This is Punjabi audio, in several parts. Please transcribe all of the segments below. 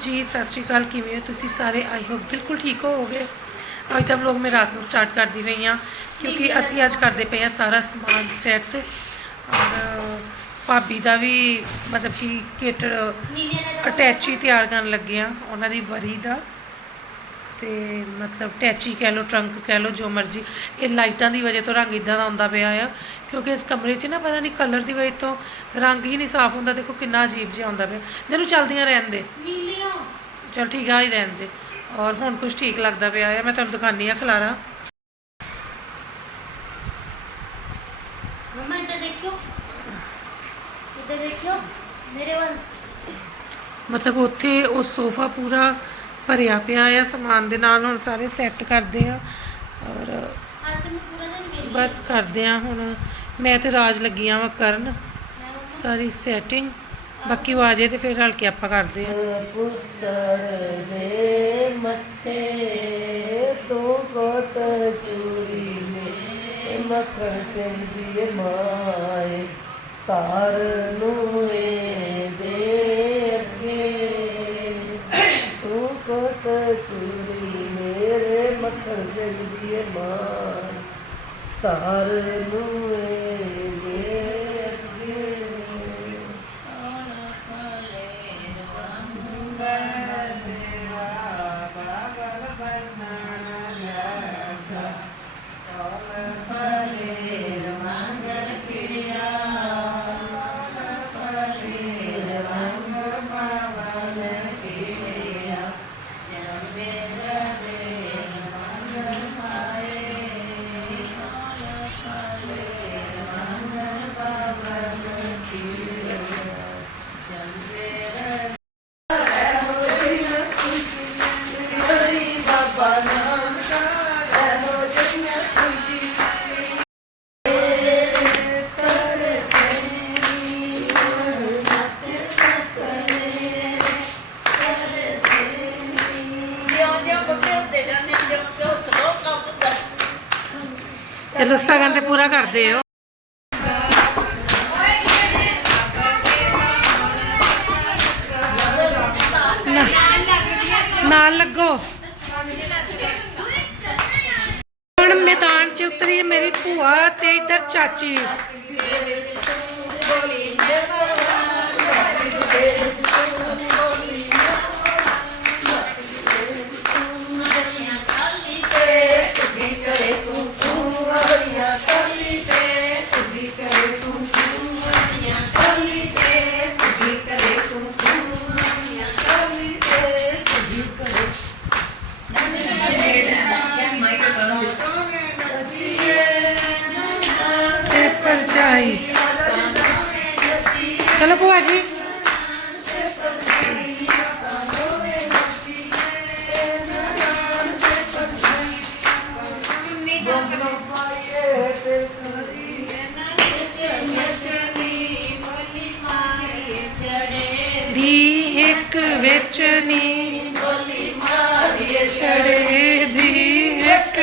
ਜੀ ਸਤਿ ਸ਼੍ਰੀ ਅਕਾਲ ਕਿਵੇਂ ਹੋ ਤੁਸੀਂ ਸਾਰੇ? ਆਈ ਹੋਪ ਬਿਲਕੁਲ ਠੀਕ ਹੋਵੋਗੇ। ਅੱਜ ਦਾ ਵਲੌਗ ਮੈਂ ਰਾਤ ਨੂੰ ਸਟਾਰਟ ਕਰਦੀ ਪਈ ਹਾਂ ਕਿਉਂਕਿ ਅਸੀਂ ਅੱਜ ਕਰਦੇ ਪਏ ਹਾਂ ਸਾਰਾ ਸਮਾਨ ਸੈੱਟ ਔਰ ਭਾਬੀ ਦਾ ਵੀ ਮਤਲਬ ਕਿ ਕਿਟ ਅਟੈਚੀ ਤਿਆਰ ਕਰਨ ਲੱਗੇ ਆ ਉਹਨਾਂ ਦੀ ਵਰੀ ਦਾ। ਤੇ ਮਤਲਬ ਟੈਚੀ ਕਹਿ ਲਓ ਟਰੰਕ ਕਹਿ ਲਓ ਜੋ ਮਰਜ਼ੀ। ਇਹ ਲਾਈਟਾਂ ਦੀ ਵਜ੍ਹਾ ਤੋਂ ਰੰਗ ਇਦਾਂ ਦਾ ਆਉਂਦਾ ਪਿਆ ਆ ਕਿਉਂਕਿ ਇਸ ਕਮਰੇ 'ਚ ਨਾ ਪਤਾ ਨਹੀਂ ਕਲਰ ਦੀ ਵਜ੍ਹਾ ਤੋਂ ਰੰਗ ਹੀ ਨਹੀਂ ਸਾਫ਼ ਹੁੰਦਾ ਦੇਖੋ ਕਿੰਨਾ ਅਜੀਬ ਜਿਹਾ ਆਉਂਦਾ ਪਿਆ। ਜਿਹਨੂੰ ਚਲਦੀਆਂ ਰਹਿਣ ਦੇ। ਚਲ ਠੀਕ ਆ ਹੀ ਰਹਿਣ ਦੇ। ਔਰ ਹੁਣ ਕੁਝ ਠੀਕ ਲੱਗਦਾ ਪਿਆ ਆ ਮੈਂ ਤੁਹਾਨੂੰ ਦਿਖਾਨੀ ਆ ਖਲਾਰਾ। ਮਮਾ ਇੱਧਰ ਦੇਖਿਓ। ਇੱਧਰ ਦੇਖਿਓ ਮੇਰੇ ਵੱਲ। ਮਤਲਬ ਉੱਥੇ ਉਹ ਸੋਫਾ ਪੂਰਾ ਭਰਿਆ ਪਿਆ ਆ ਸਮਾਨ ਦੇ ਨਾਲ ਹੁਣ ਸਾਰੇ ਸੈੱਟ ਕਰਦੇ ਆ। ਔਰ ਬਸ ਕਰਦੇ ਆ ਹੁਣ। ਮੈਂ ਤੇ ਰਾਜ ਲੱਗੀਆਂ ਵਾ ਕਰਨ। ਸਾਰੀ ਸੈਟਿੰਗ ਬਾਕੀ ਉਹ ਆ ਜਾਏ ਤੇ ਫਿਰ ਰਲ ਆਪਾਂ ਕਰਦੇ ਆ ਪੁੱਤਰ ਦੇ ਮੱਥੇ ਦੋ ਕੋਟ ਚੂਰੀ ਮੇ ਮੱਖਣ ਸਿੰਘ ਮਾਏ ਤਾਰ ਨੂੰ ਏ ਦੇ ਅੱਗੇ। ਤੂੰ ਕੋਟ ਚੂਰੀ ਮੇਰੇ ਮੱਖਣ ਸਿੰਘ ਦੀ ਮਾਏ ਤਾਰ ਨੂੰ ਏ ਚਲੋ ਸਗਨ ਤੇ ਪੂਰਾ ਕਰਦੇ ਹੋ। ਨਾਲ ਲੱਗੋ। ਹੁਣ ਮੈਦਾਨ ਚ ਉਤਰੀ ਮੇਰੀ ਭੂਆ ਤੇ ਇਧਰ ਚਾਚੀ। ਛੜੇ ਦੀ ਇੱਕ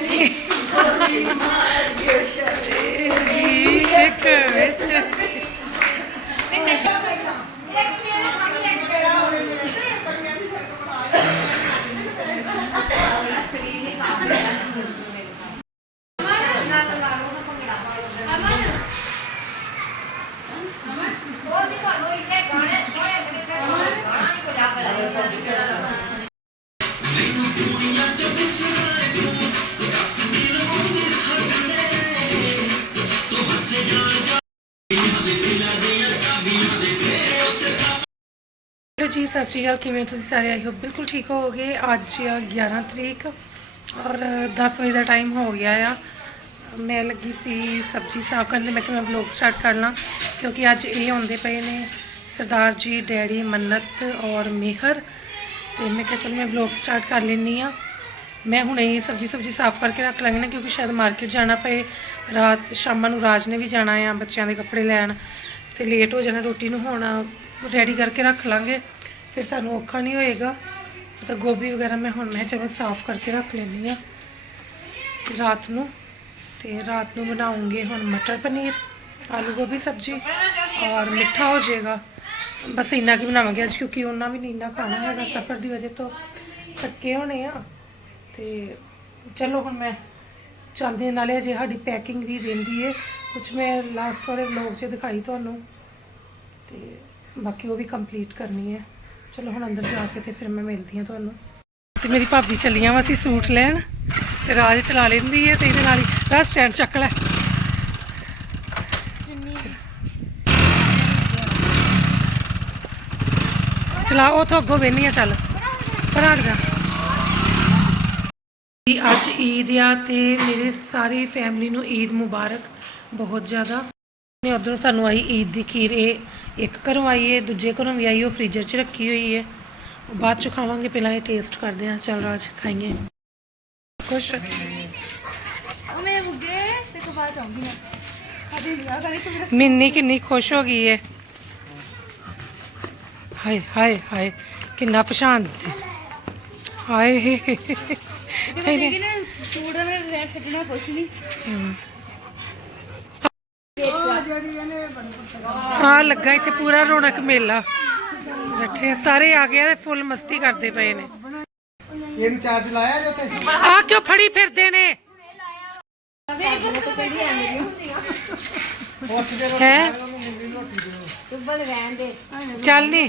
ਦੀ ਇੱਕ ਜੀ, ਸਤਿ ਸ਼੍ਰੀ ਅਕਾਲ। ਕਿਵੇਂ ਤੁਸੀਂ ਸਾਰੇ? ਆਈ ਹੋ ਬਿਲਕੁਲ ਠੀਕ ਹੋਵੋਗੇ। ਅੱਜ ਆ 11 ਤਰੀਕ ਔਰ 10 ਵਜੇ ਦਾ ਟਾਈਮ ਹੋ ਗਿਆ ਆ। ਮੈਂ ਲੱਗੀ ਸੀ ਸਬਜ਼ੀ ਸਾਫ਼ ਕਰਨ ਲਈ। ਮੈਂ ਕਿਹਾ ਮੈਂ ਵਲੌਗ ਸਟਾਰਟ ਕਰ ਲਾਂ, ਕਿਉਂਕਿ ਅੱਜ ਇਹ ਆਉਂਦੇ ਪਏ ਨੇ ਸਰਦਾਰ ਜੀ, ਡੈਡੀ, ਮੰਨਤ ਔਰ ਮਿਹਰ। ਤੇ ਮੈਂ ਕਿਹਾ ਚਲ ਮੈਂ ਵਲੌਗ ਸਟਾਰਟ ਕਰ ਲੈਂਦੀ ਆ ਮੈਂ ਹੁਣੇ ਹੀ ਸਬਜ਼ੀ ਸਬਜ਼ੀ ਸਾਫ਼ ਕਰਕੇ ਰੱਖ ਲਾਂਗੀ ਨਾ, ਕਿਉਂਕਿ ਸ਼ਾਇਦ ਮਾਰਕੀਟ ਜਾਣਾ ਪਏ। ਰਾਤ ਸ਼ਾਮਾਂ ਨੂੰ ਰਾਜ ਨੇ ਵੀ ਜਾਣਾ ਆ ਬੱਚਿਆਂ ਦੇ ਕੱਪੜੇ ਲੈਣ। ਤੇ ਲੇਟ ਹੋ ਜਾਣਾ, ਰੋਟੀ ਨੂੰ ਹੁਣ ਰੈਡੀ ਕਰਕੇ ਰੱਖ ਲਾਂਗੇ। ਫਿਰ ਸਾਨੂੰ ਔਖਾ ਨਹੀਂ ਹੋਏਗਾ। ਤਾਂ ਗੋਭੀ ਵਗੈਰਾ ਮੈਂ ਹੁਣ, ਮੈਂ ਚਲੋ ਸਾਫ਼ ਕਰਕੇ ਰੱਖ ਲੈਂਦੀ ਆ ਰਾਤ ਨੂੰ, ਤੇ ਰਾਤ ਨੂੰ ਬਣਾਉਂਗੇ ਹੁਣ ਮਟਰ ਪਨੀਰ, ਆਲੂ ਗੋਭੀ ਸਬਜ਼ੀ ਔਰ ਮਿੱਠਾ ਹੋ ਜਾਏਗਾ। ਬਸ ਇੰਨਾ ਕੀ ਬਣਾਵਾਂਗੇ ਅੱਜ, ਕਿਉਂਕਿ ਉਹਨਾਂ ਵੀ ਨਹੀਂ ਇੰਨਾ ਖਾਣਾ ਹੈਗਾ ਸਫ਼ਰ ਦੀ ਵਜ੍ਹਾ ਤੋਂ। ਥੱਕੇ ਹੋਣੇ ਆ। ਤੇ ਚਲੋ ਹੁਣ ਮੈਂ ਚੱਲਦੀ ਹਾਂ, ਨਾਲੇ ਅਜੇ ਸਾਡੀ ਪੈਕਿੰਗ ਵੀ ਰਹਿੰਦੀ ਹੈ ਕੁਝ ਮੈਂ ਲਾਸਟ ਵਾਲੇ ਵਲੌਗ 'ਚ ਦਿਖਾਈ ਤੁਹਾਨੂੰ। ਤੇ ਬਾਕੀ ਉਹ ਵੀ ਕੰਪਲੀਟ ਕਰਨੀ ਹੈ ਚਲੋ ਹੁਣ ਅੰਦਰ ਜਾ ਕੇ ਤੇ ਫਿਰ ਮੈਂ ਮਿਲਦੀ ਹਾਂ ਤੁਹਾਨੂੰ। ਤੇ ਮੇਰੀ ਭਾਬੀ ਚੱਲੀਆਂ ਵਾ ਸੀ ਸੂਟ ਲੈਣ। ਤੇ ਰਾਜ ਚਲਾ ਲੈਂਦੀ ਹੈ ਤੇ ਇਹਦੇ ਨਾਲ ਹੀ ਰਾਜ ਸਟੈਂਡ ਚੱਕ ਲੈ। ਚਲਾ ਉਹ ਤੋਂ ਅੱਗੋਂ ਵੇਨੀ ਆ ਚੱਲ। ਪਰ ਹਟ ਜਾ। ਅੱਜ ਈਦ ਆ ਤੇ ਮੇਰੇ ਸਾਰੀ ਫੈਮਿਲੀ ਨੂੰ ਈਦ ਮੁਬਾਰਕ ਬਹੁਤ ਜ਼ਿਆਦਾ। ਨੇ ਉਧਰੋਂ ਸਾਨੂੰ ਆਈ ਈਦ ਦੀ ਖੀਰ ਇਹ ਇੱਕ ਘਰੋਂ ਆਈ ਦੂਜੇ ਘਰੋਂ ਵੀ ਆਈ ਉਹ ਫ੍ਰੀਜ਼ਰ 'ਚ ਰੱਖੀ ਹੋਈ ਹੈ ਬਾਅਦ 'ਚ ਖਾਵਾਂਗੇ ਪਹਿਲਾਂ ਇਹ ਟੇਸਟ ਕਰਦੇ ਹਾਂ ਚੱਲ ਰਾਜ ਖਾਈਏ। ਕੁਛ ਉਹ ਮੇਰੇ ਬੁੱਗੇ ਤੇ ਆਉਂਦੀ ਮਿੰਨੀ ਕਿੰਨੀ ਖੁਸ਼ ਹੋ ਗਈ ਹੈ ਹਾਏ ਹਾਏ ਹਾਏ ਕਿੰਨਾ ਪਛਾਣ ਦਿੱਤੀ। ਹਾਏ ਦੇਖੀ ਨਾ ਸੂਟ ਨੇ ਰਹਿ ਛੱਡਣਾ ਕੁਛ ਨਹੀਂ। ਆ ਲੱਗਾ ਇੱਥੇ ਪੂਰਾ ਰੌਣਕ ਮੇਲਾ। ਬੈਠੇ ਆ, ਸਾਰੇ ਆ ਗਏ ਆ ਫੁੱਲ ਮਸਤੀ ਕਰਦੇ ਪਏ ਨੇ। ਇਹ ਚਾਰਜ ਲਾਇਆ ਜੋ ਤੇ ਆ ਕਿਉਂ ਫੜੀ ਫਿਰਦੇ ਨੇ? ਹੈ? ਤੂੰ ਬਲ ਰਹਿਣ ਦੇ। ਚੱਲ ਨੀ।